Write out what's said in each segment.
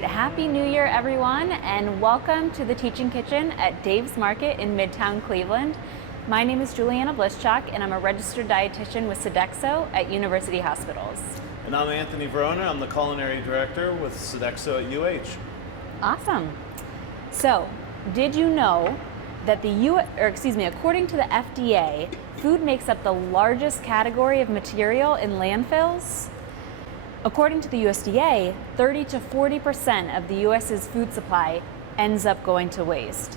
right, Happy New Year everyone, and welcome to the Teaching Kitchen at Dave's Market in Midtown Cleveland. My name is Juliana Blischak and I'm a registered dietitian with Sodexo at University Hospitals. And I'm Anthony Verona. I'm the culinary director with Sodexo at UH. Awesome. So, did you know that according to the FDA, food makes up the largest category of material in landfills? According to the USDA, 30 to 40% of the US's food supply ends up going to waste.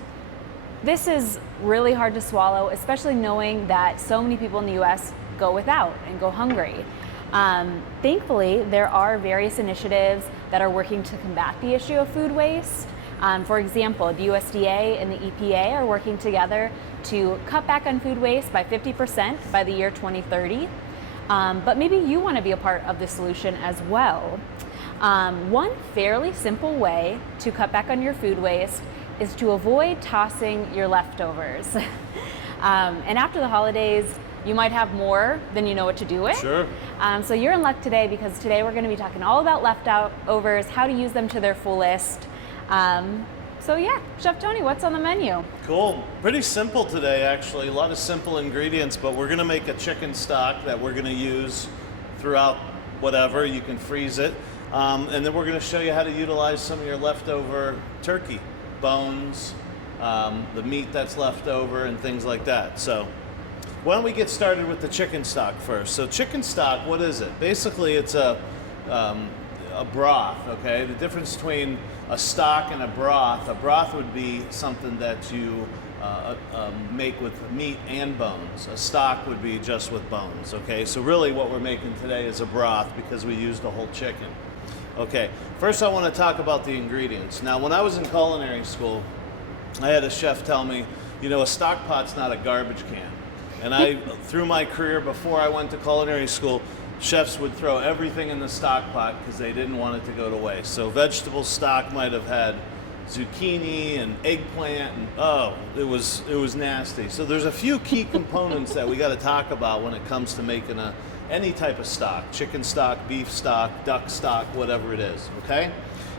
This is really hard to swallow, especially knowing that so many people in the US go without and go hungry. Thankfully, there are various initiatives that are working to combat the issue of food waste. For example, the USDA and the EPA are working together to cut back on food waste by 50% by the year 2030. But maybe you want to be a part of the solution as well. One fairly simple way to cut back on your food waste is to avoid tossing your leftovers. And after the holidays, you might have more than you know what to do with. Sure. So you're in luck today, because today we're going to be talking all about leftovers, how to use them to their fullest. So yeah, Chef Tony, what's on the menu? Cool. Pretty simple today, actually. A lot of simple ingredients, but we're going to make a chicken stock that we're going to use throughout whatever. You can freeze it. And then we're going to show you how to utilize some of your leftover turkey bones, the meat that's left over, and things like that. So why don't we get started with the chicken stock first? So chicken stock, what is it? Basically, it's a broth, okay? The difference between a stock and a broth would be something that you make with meat and bones. A stock would be just with bones, okay? So really what we're making today is a broth because we used a whole chicken. Okay, first I want to talk about the ingredients. Now, when I was in culinary school, I had a chef tell me, you know, a stock pot's not a garbage can. And through my career before I went to culinary school, chefs would throw everything in the stock pot because they didn't want it to go to waste. So vegetable stock might have had zucchini and eggplant, and it was nasty. So there's a few key components that we got to talk about when it comes to making any type of stock: chicken stock, beef stock, duck stock, whatever it is. Okay,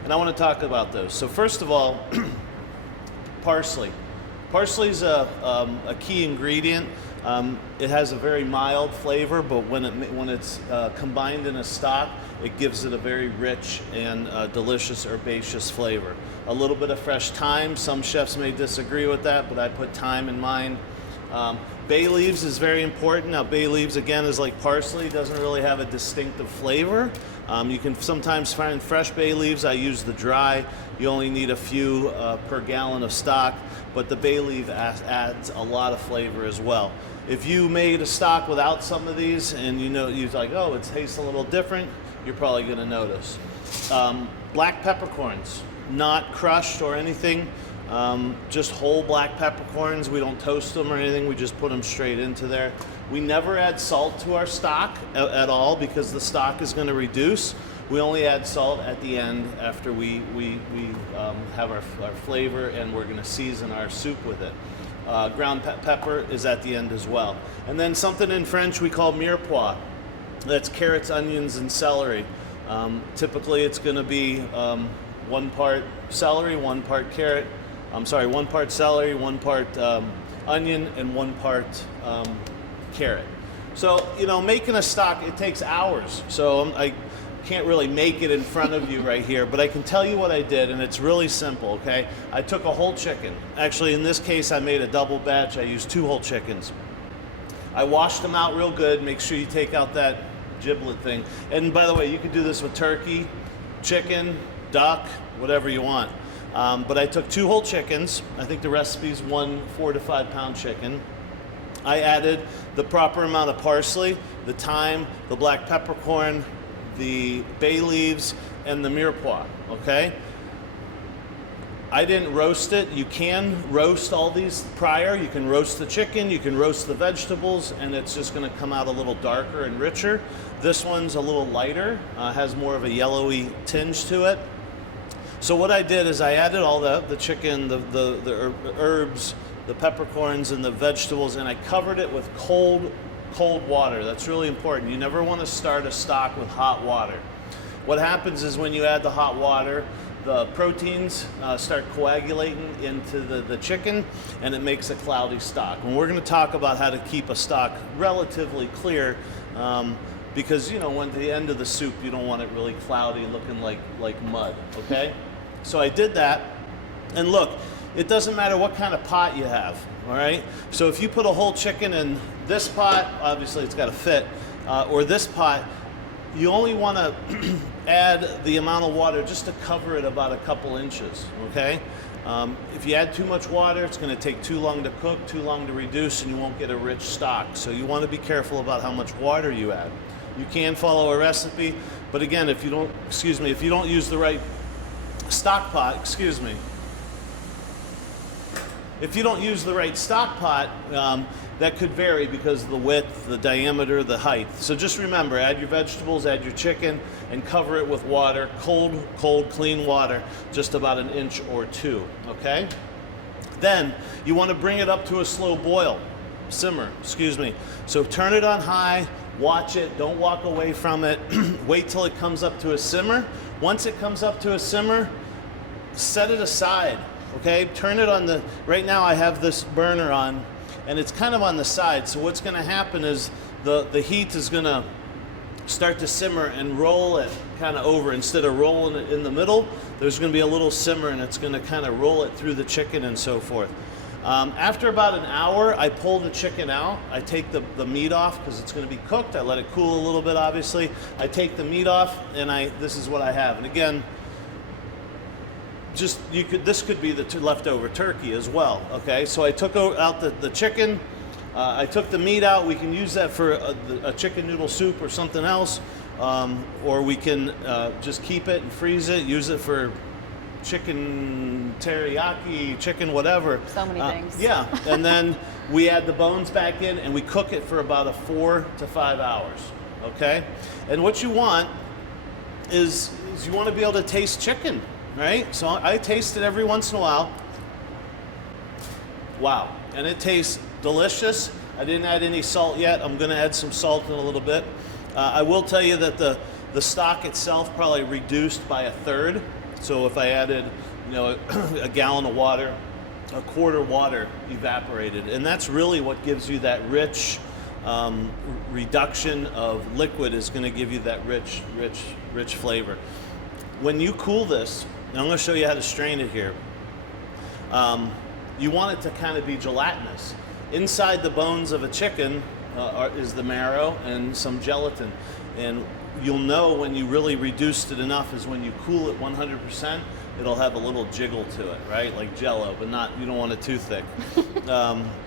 and I want to talk about those. So first of all, parsley. Parsley is a key ingredient. It has a very mild flavor, but when it's combined in a stock, it gives it a very rich and delicious herbaceous flavor. A little bit of fresh thyme. Some chefs may disagree with that, but I put thyme in mine. Bay leaves is very important. Now, bay leaves, again, is like parsley, doesn't really have a distinctive flavor. You can sometimes find fresh bay leaves. I use the dry. You only need a few per gallon of stock, but the bay leaf adds a lot of flavor as well. If you made a stock without some of these and you're like, oh, it tastes a little different, you're probably going to notice. Black peppercorns, not crushed or anything, just whole black peppercorns. We don't toast them or anything, we just put them straight into there. We never add salt to our stock at all because the stock is going to reduce. We only add salt at the end after we have our flavor, and we're going to season our soup with it. Ground pepper is at the end as well. And then something in French we call mirepoix. That's carrots, onions, and celery. Typically it's going to be 1 part celery, 1 part carrot. 1 part celery, 1 part onion, and 1 part carrot. So, making a stock, it takes hours. So I can't really make it in front of you right here, but I can tell you what I did, and it's really simple, okay? I took a whole chicken. Actually, in this case, I made a double batch. I used 2 whole chickens. I washed them out real good. Make sure you take out that giblet thing. And by the way, you can do this with turkey, chicken, duck, whatever you want. But I took 2 whole chickens. I think the recipe's 1 4 to 5 pound chicken. I added the proper amount of parsley, the thyme, the black peppercorn, the bay leaves, and the mirepoix, okay? I didn't roast it. You can roast all these prior. You can roast the chicken, you can roast the vegetables, and it's just gonna come out a little darker and richer. This one's a little lighter, has more of a yellowy tinge to it. So what I did is I added all the chicken, the herbs, the peppercorns, and the vegetables, and I covered it with cold water. That's really important. You never want to start a stock with hot water. What happens is when you add the hot water, the proteins start coagulating into the chicken, and it makes a cloudy stock. And we're going to talk about how to keep a stock relatively clear, because when at the end of the soup, you don't want it really cloudy, looking like mud. Okay, so I did that, and look, it doesn't matter what kind of pot you have. All right, so if you put a whole chicken in this pot, obviously it's got to fit, or this pot, you only want to add the amount of water just to cover it about a couple inches, okay? If you add too much water, it's going to take too long to cook, too long to reduce, and you won't get a rich stock. So you want to be careful about how much water you add. You can follow a recipe, but again, if you don't use the right stock pot, if you don't use the right stock pot, that could vary because of the width, the diameter, the height. So just remember, add your vegetables, add your chicken, and cover it with water, cold, clean water, just about an inch or two, okay? Then you want to bring it up to a slow boil, simmer. So turn it on high, watch it, don't walk away from it, wait till it comes up to a simmer. Once it comes up to a simmer, set it aside, okay? Turn it on right now I have this burner on, and it's kind of on the side, so what's going to happen is the heat is going to start to simmer and roll it kind of over. Instead of rolling it in the middle, there's going to be a little simmer, and it's going to kind of roll it through the chicken and so forth. After about an hour, I pull the chicken out. I take the meat off because it's going to be cooked. I let it cool a little bit, obviously. I take the meat off, and this is what I have. And again, this could be the leftover turkey as well, okay? So I took out the chicken, I took the meat out. We can use that for a chicken noodle soup or something else, or we can just keep it and freeze it, use it for chicken teriyaki, chicken whatever. So many things. Yeah, and then we add the bones back in, and we cook it for about 4 to 5 hours, okay? And what you want is you want to be able to taste chicken. Right? So I taste it every once in a while. Wow. And it tastes delicious. I didn't add any salt yet. I'm going to add some salt in a little bit. I will tell you that the stock itself probably reduced by 1/3. So if I added, a gallon of water, 1/4 water evaporated. And that's really what gives you that rich reduction of liquid, is going to give you that rich flavor. When you cool this, and I'm going to show you how to strain it here, you want it to kind of be gelatinous. Inside the bones of a chicken is the marrow and some gelatin. And you'll know when you really reduced it enough is when you cool it 100%, it'll have a little jiggle to it, right? Like Jell-O, but you don't want it too thick.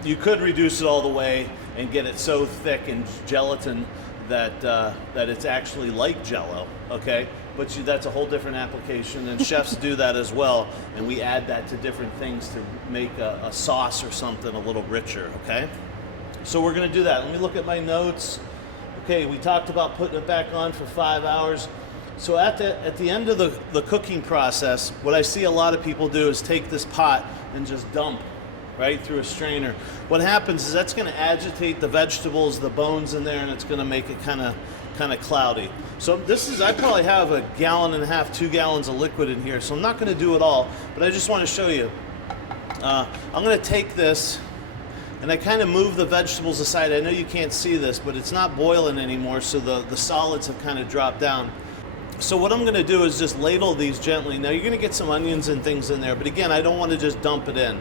You could reduce it all the way and get it so thick and gelatin that it's actually like Jell-O, okay? But that's a whole different application, and chefs do that as well, and we add that to different things to make a sauce or something a little richer, okay? So we're gonna do that. Let me look at my notes. Okay, we talked about putting it back on for 5 hours. So at the end of the cooking process, what I see a lot of people do is take this pot and just dump right through a strainer. What happens is that's going to agitate the vegetables, the bones in there, and it's going to make it kind of cloudy. So I probably have 1.5 gallons, 2 gallons of liquid in here, so I'm not going to do it all, but I just want to show you. I'm going to take this, and I kind of move the vegetables aside. I know you can't see this, but it's not boiling anymore, so the solids have kind of dropped down. So what I'm going to do is just ladle these gently. Now you're going to get some onions and things in there, but again, I don't want to just dump it in.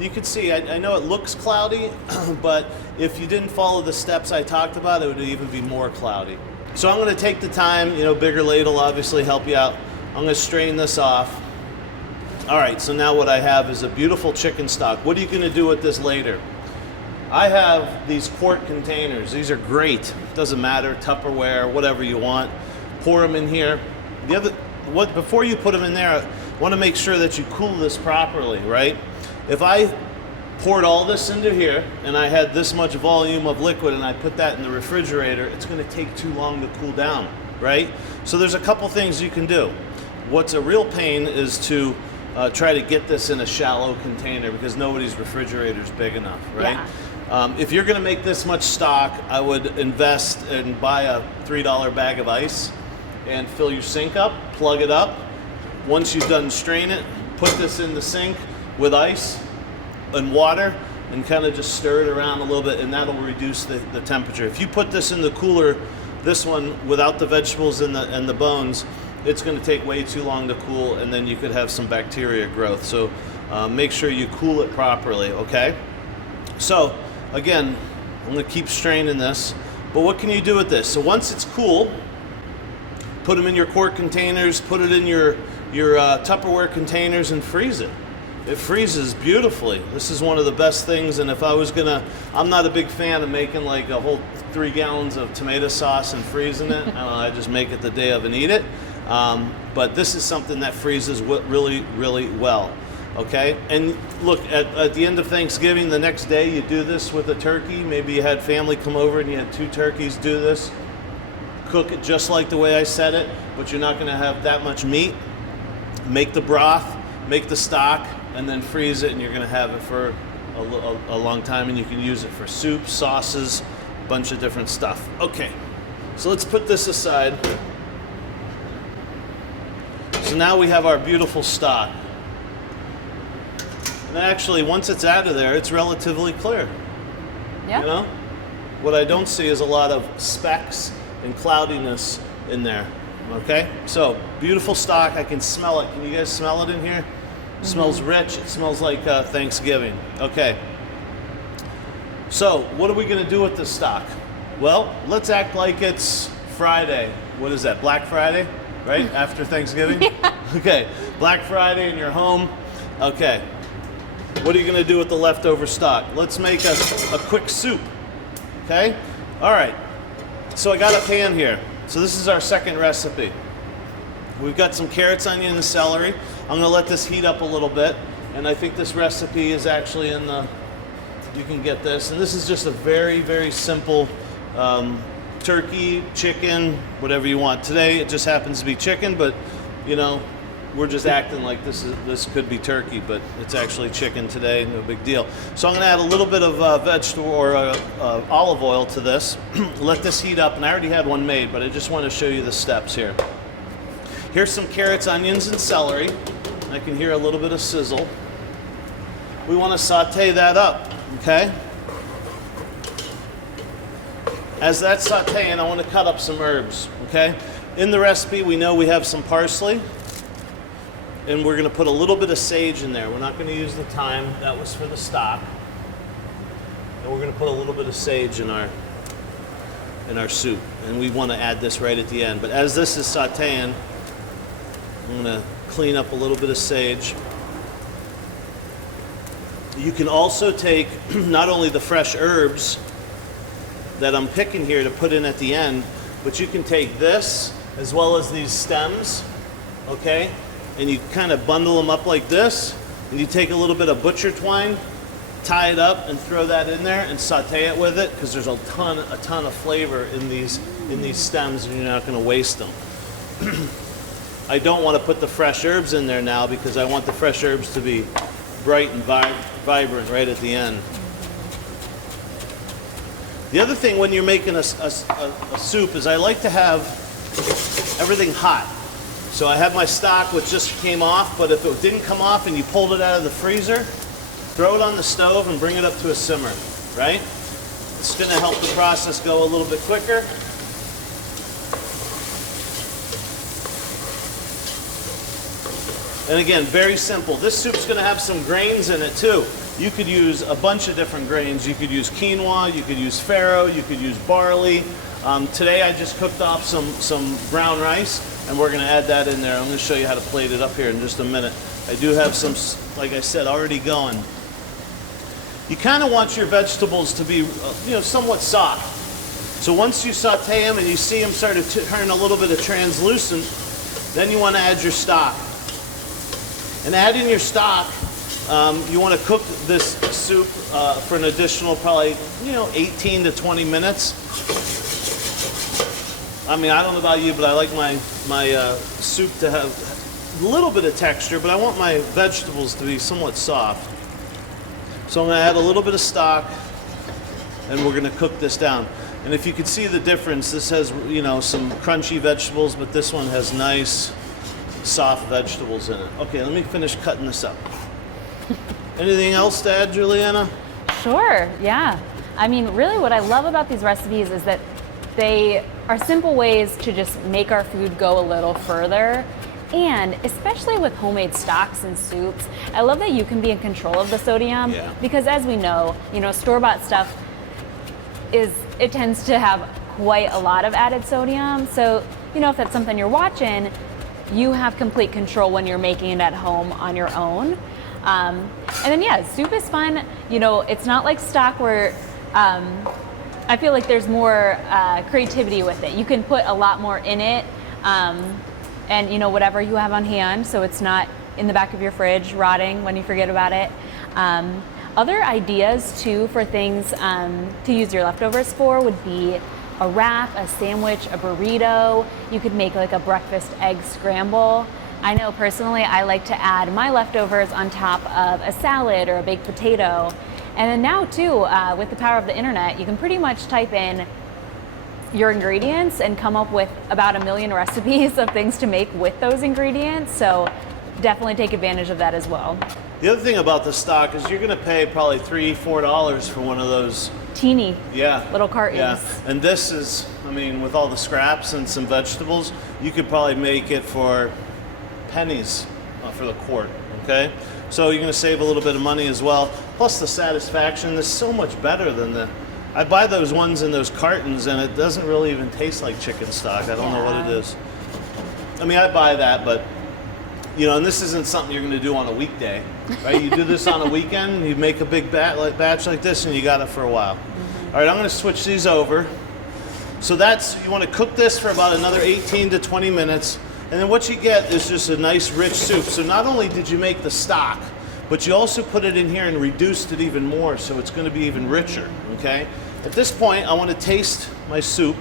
You can see, I know it looks cloudy, but if you didn't follow the steps I talked about, it would even be more cloudy. So I'm going to take the time, bigger ladle obviously help you out. I'm going to strain this off. All right, so now what I have is a beautiful chicken stock. What are you going to do with this later? I have these quart containers. These are great. Doesn't matter, Tupperware, whatever you want. Pour them in here. Before you put them in there, I want to make sure that you cool this properly, right? If I poured all this into here and I had this much volume of liquid and I put that in the refrigerator, it's going to take too long to cool down, right? So there's a couple things you can do. What's a real pain is to try to get this in a shallow container because nobody's refrigerator is big enough, right? Yeah. If you're going to make this much stock, I would invest and buy a $3 bag of ice and fill your sink up, plug it up, once you've done strain it, put this in the sink with ice and water and kind of just stir it around a little bit, and that'll reduce the temperature. If you put this in the cooler, this one without the vegetables and the bones, it's going to take way too long to cool, and then you could have some bacteria growth. So make sure you cool it properly, okay? So again, I'm going to keep straining this, but what can you do with this? So once it's cool, put them in your quart containers, put it in your Tupperware containers and freeze it. It freezes beautifully. This is one of the best things, and if I was gonna, I'm not a big fan of making like a whole 3 gallons of tomato sauce and freezing it. I just make it the day of and eat it. But this is something that freezes really, really well. Okay, and look, at the end of Thanksgiving, the next day you do this with a turkey. Maybe you had family come over and you had 2 turkeys. Do this. Cook it just like the way I said it, but you're not gonna have that much meat. Make the broth, make the stock, and then freeze it, and you're gonna have it for a long time, and you can use it for soup, sauces, a bunch of different stuff. Okay, so let's put this aside. So now we have our beautiful stock. And actually, once it's out of there, it's relatively clear. Yeah. You know? What I don't see is a lot of specks and cloudiness in there. Okay? So, beautiful stock. I can smell it. Can you guys smell it in here? It smells rich. It smells like Thanksgiving. Okay. So, what are we going to do with this stock? Well, let's act like it's Friday. What is that? Black Friday? Right? After Thanksgiving? Yeah. Okay. Black Friday and you're home. Okay. What are you going to do with the leftover stock? Let's make a quick soup. Okay? All right. So I got a pan here. So this is our second recipe. We've got some carrots, onion, and celery. I'm going to let this heat up a little bit. And I think this recipe is actually in the, you can get this. And this is just a very, very simple turkey, chicken, whatever you want. Today it just happens to be chicken, but you know, we're just acting like this could be turkey, but it's actually chicken today, no big deal. So I'm going to add a little bit of vegetable or olive oil to this. Let this heat up, and I already had one made, but I just want to show you the steps here. Here's some carrots, onions, and celery. I can hear a little bit of sizzle. We want to saute that up, okay? As that's sauteing, I want to cut up some herbs, okay? In the recipe, we know we have some parsley. And we're going to put a little bit of sage in there. We're not going to use the thyme. That was for the stock. And we're going to put a little bit of sage in our soup. And we want to add this right at the end. But as this is sauteing, I'm going to clean up a little bit of sage. You can also take not only the fresh herbs that I'm picking here to put in at the end, but you can take this as well as these stems, okay? And you kind of bundle them up like this, and you take a little bit of butcher twine, tie it up, and throw that in there and saute it with it, because there's a ton of flavor in these stems, and you're not going to waste them. I don't want to put the fresh herbs in there now because I want the fresh herbs to be bright and vibrant right at the end. The other thing when you're making a soup is I like to have everything hot. So I have my stock which just came off, but if it didn't come off and you pulled it out of the freezer, throw it on the stove and bring it up to a simmer, right? It's going to help the process go a little bit quicker. And again, very simple. This soup's going to have some grains in it too. You could use a bunch of different grains. You could use quinoa, you could use farro, you could use barley. Today I just cooked off some brown rice, and we're going to add that in there. I'm going to show you how to plate it up here in just a minute. I do have some, like I said, already going. You kind of want your vegetables to be, somewhat soft. So once you saute them and you see them start to turn a little bit of translucent, then you want to add your stock. And adding your stock, you want to cook this soup for an additional probably 18 to 20 minutes. I mean, I don't know about you, but I like my soup to have a little bit of texture, but I want my vegetables to be somewhat soft. So I'm going to add a little bit of stock, and we're going to cook this down. And if you can see the difference, this has some crunchy vegetables, but this one has nice, soft vegetables in it. Okay, let me finish cutting this up. Anything else to add, Juliana? Sure, yeah. I mean, really what I love about these recipes is that they are simple ways to just make our food go a little further. And especially with homemade stocks and soups, I love that you can be in control of the sodium. Yeah. Because as we know, store-bought stuff it tends to have quite a lot of added sodium. So, if that's something you're watching, you have complete control when you're making it at home on your own. And then yeah, soup is fun. It's not like stock where I feel like there's more creativity with it. You can put a lot more in it, and whatever you have on hand, so it's not in the back of your fridge rotting when you forget about it. Other ideas too for things to use your leftovers for would be a wrap, a sandwich, a burrito. You could make like a breakfast egg scramble. I know personally I like to add my leftovers on top of a salad or a baked potato. And then now too, with the power of the internet, you can pretty much type in your ingredients and come up with about 1 million recipes of things to make with those ingredients. So definitely take advantage of that as well. The other thing about the stock is you're going to pay probably $3-4 for one of those Teeny little cartons. Yeah, and this is, with all the scraps and some vegetables, you could probably make it for pennies for the quart, okay? So you're going to save a little bit of money as well. Plus the satisfaction is so much better than I buy those ones in those cartons and it doesn't really even taste like chicken stock. I don't know what it is. I buy that, but and this isn't something you're going to do on a weekday, right? You do this on a weekend, you make a big batch like this, and you got it for a while. All right, I'm going to switch these over. So you want to cook this for about another 18 to 20 minutes, and then what you get is just a nice rich soup. So not only did you make the stock, but you also put it in here and reduced it even more, so it's going to be even richer, okay? At this point, I want to taste my soup,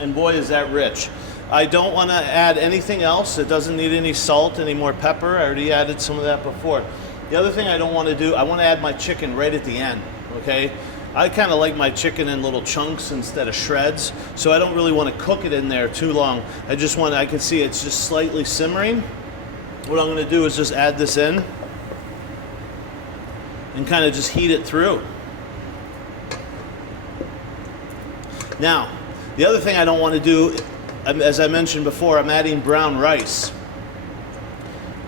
and boy, is that rich. I don't want to add anything else. It doesn't need any salt, any more pepper. I already added some of that before. The other thing I don't want to do, I want to add my chicken right at the end, okay? I kind of like my chicken in little chunks instead of shreds, so I don't really want to cook it in there too long. I can see it's just slightly simmering. What I'm going to do is just add this in and kind of just heat it through. Now, the other thing I don't want to do, as I mentioned before, I'm adding brown rice.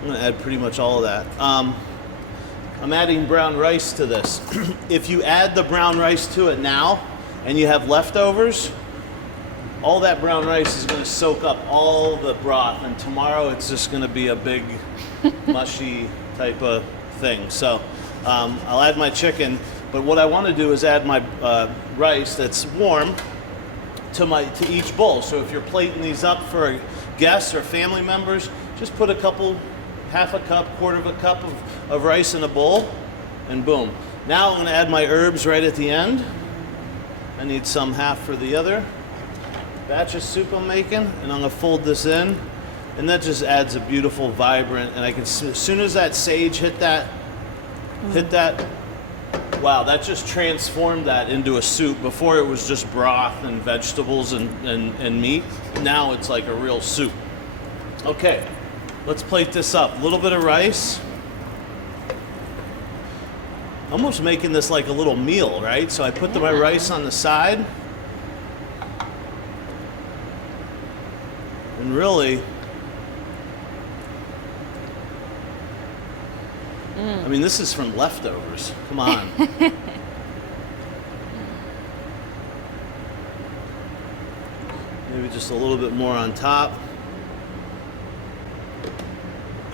I'm going to add pretty much all of that. I'm adding brown rice to this. If you add the brown rice to it now and you have leftovers, all that brown rice is going to soak up all the broth, and tomorrow it's just going to be a big mushy type of thing. So I'll add my chicken, but what I want to do is add my rice that's warm to each bowl. So if you're plating these up for guests or family members, just put half a cup, quarter of a cup of rice in a bowl, and boom. Now I'm going to add my herbs right at the end. I need some half for the other batch of soup I'm making, and I'm going to fold this in, and that just adds a beautiful, vibrant, and I can, as soon as that sage hit that, wow, that just transformed that into a soup. Before it was just broth and vegetables and meat. Now it's like a real soup. Okay, let's plate this up. A little bit of rice. Almost making this like a little meal, right? So I put my rice on the side. And really, this is from leftovers. Come on. Maybe just a little bit more on top.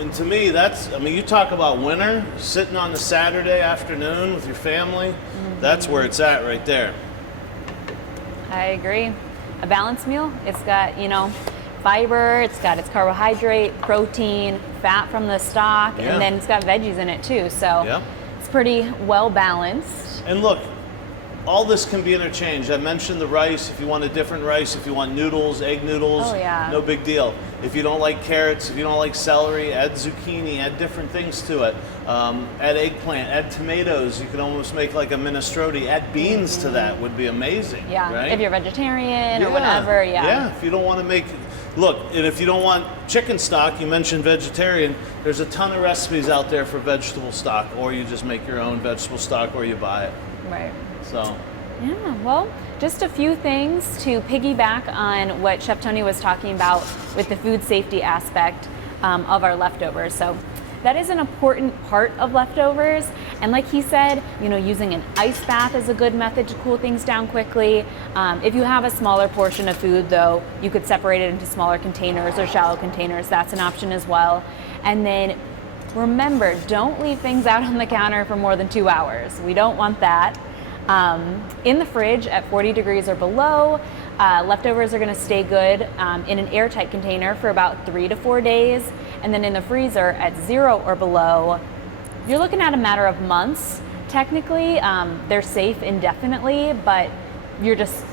And to me, you talk about winter, sitting on the Saturday afternoon with your family, that's where it's at right there. I agree. A balanced meal, it's got, fiber, it's got its carbohydrate, protein, fat from the stock, and then it's got veggies in it too. So it's pretty well balanced. And look, all this can be interchanged. I mentioned the rice. If you want a different rice, if you want noodles, egg noodles, no big deal. If you don't like carrots, if you don't like celery, add zucchini, add different things to it. Add eggplant, add tomatoes. You could almost make like a minestrone. Add beans to that would be amazing. Yeah, right? If you're vegetarian or whatever, Yeah, if you don't want to make, look, and if you don't want chicken stock, you mentioned vegetarian, there's a ton of recipes out there for vegetable stock, or you just make your own vegetable stock or you buy it. Right. So. Yeah, well, just a few things to piggyback on what Chef Tony was talking about with the food safety aspect of our leftovers. So that is an important part of leftovers. And like he said, using an ice bath is a good method to cool things down quickly. If you have a smaller portion of food though, you could separate it into smaller containers or shallow containers. That's an option as well. And then remember, don't leave things out on the counter for more than 2 hours. We don't want that. In the fridge at 40 degrees or below, leftovers are going to stay good in an airtight container for about 3 to 4 days. And then in the freezer at 0 or below, you're looking at a matter of months. Technically, they're safe indefinitely, but you're just,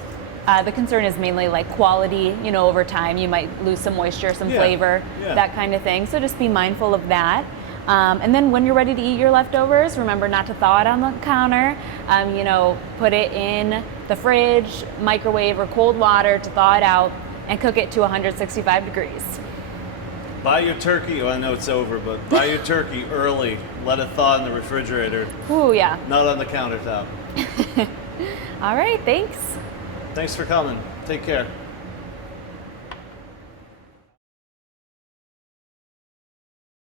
the concern is mainly like quality, over time. You might lose some moisture, some flavor, that kind of thing. So just be mindful of that. And then when you're ready to eat your leftovers, remember not to thaw it on the counter. Put it in the fridge, microwave, or cold water to thaw it out and cook it to 165 degrees. Buy your turkey, well, I know it's over, but buy your turkey early. Let it thaw in the refrigerator. Ooh, yeah. Not on the countertop. All right, thanks. Thanks for coming. Take care.